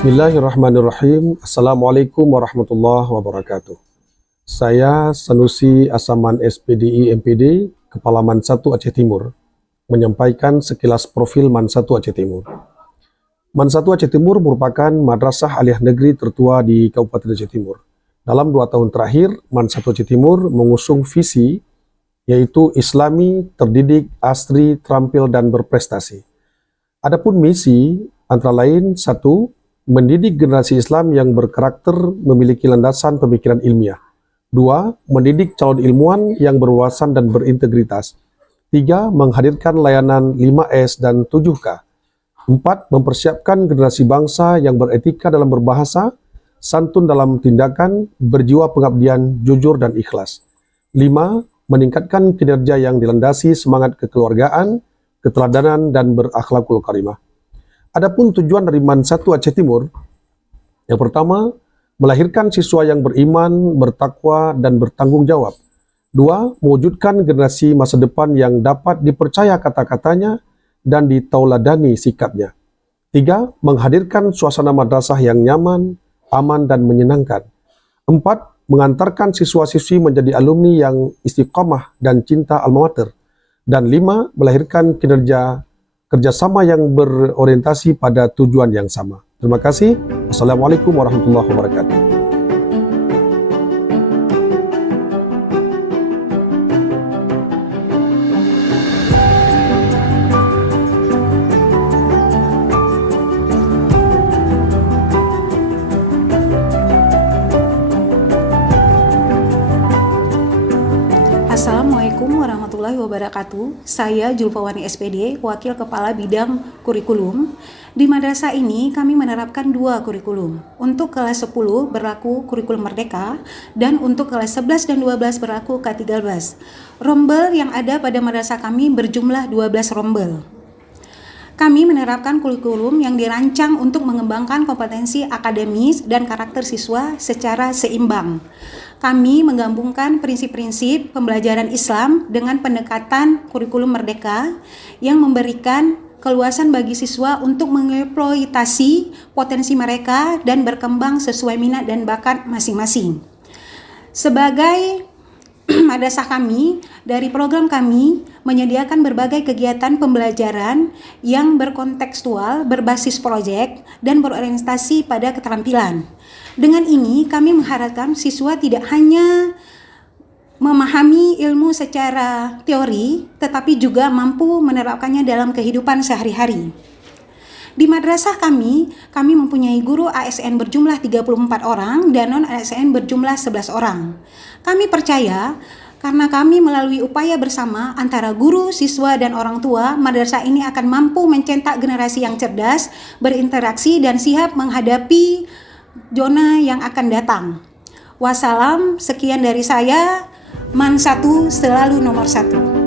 Bismillahirrahmanirrahim. Assalamualaikum warahmatullahi wabarakatuh. Saya Sanusi Asaman SPDI MPD, Kepala Man 1 Aceh Timur, menyampaikan sekilas profil Man 1 Aceh Timur. Man 1 Aceh Timur merupakan madrasah aliyah negeri tertua di Kabupaten Aceh Timur. Dalam 2 tahun terakhir, Man 1 Aceh Timur mengusung visi yaitu Islami, terdidik, asri, terampil, dan berprestasi. Adapun misi antara lain: 1. Mendidik generasi Islam yang berkarakter memiliki landasan pemikiran ilmiah. 2. Mendidik calon ilmuwan yang berwawasan dan berintegritas. 3. Menghadirkan layanan 5S dan 7K. 4. Mempersiapkan generasi bangsa yang beretika dalam berbahasa, santun dalam tindakan, berjiwa pengabdian, jujur dan ikhlas. 5. Meningkatkan kinerja yang dilandasi semangat kekeluargaan, keteladanan, dan berakhlakul karimah. Adapun tujuan dari Man 1 Aceh Timur, yang pertama, melahirkan siswa yang beriman, bertakwa, dan bertanggung jawab. 2. Mewujudkan generasi masa depan yang dapat dipercaya kata-katanya dan ditauladani sikapnya. 3. Menghadirkan suasana madrasah yang nyaman, aman, dan menyenangkan. 4. Mengantarkan siswa-siswi menjadi alumni yang istiqamah dan cinta alma mater. Dan 5. Melahirkan kinerja kerjasama yang berorientasi pada tujuan yang sama. Terima kasih. Wassalamualaikum warahmatullahi wabarakatuh. Assalamualaikum warahmatullahi wabarakatuh. Saya Julfawani SPD, Wakil Kepala Bidang Kurikulum. Di madrasah ini kami menerapkan 2 kurikulum. Untuk kelas 10 berlaku kurikulum merdeka, dan untuk kelas 11 dan 12 berlaku K13. Rombel yang ada pada madrasah kami berjumlah 12 rombel. Kami menerapkan kurikulum yang dirancang untuk mengembangkan kompetensi akademis dan karakter siswa secara seimbang. Kami menggabungkan prinsip-prinsip pembelajaran Islam dengan pendekatan kurikulum merdeka yang memberikan keluasan bagi siswa untuk mengeksploitasi potensi mereka dan berkembang sesuai minat dan bakat masing-masing. Sebagai madrasah kami, dari program kami menyediakan berbagai kegiatan pembelajaran yang berkontekstual, berbasis proyek, dan berorientasi pada keterampilan. Dengan ini, kami mengharapkan siswa tidak hanya memahami ilmu secara teori, tetapi juga mampu menerapkannya dalam kehidupan sehari-hari. Di madrasah kami mempunyai guru ASN berjumlah 34 orang dan non-ASN berjumlah 11 orang. Kami percaya karena kami melalui upaya bersama antara guru, siswa, dan orang tua, madrasah ini akan mampu mencetak generasi yang cerdas, berinteraksi, dan siap menghadapi zona yang akan datang. Wassalam, sekian dari saya. Man 1 selalu nomor 1.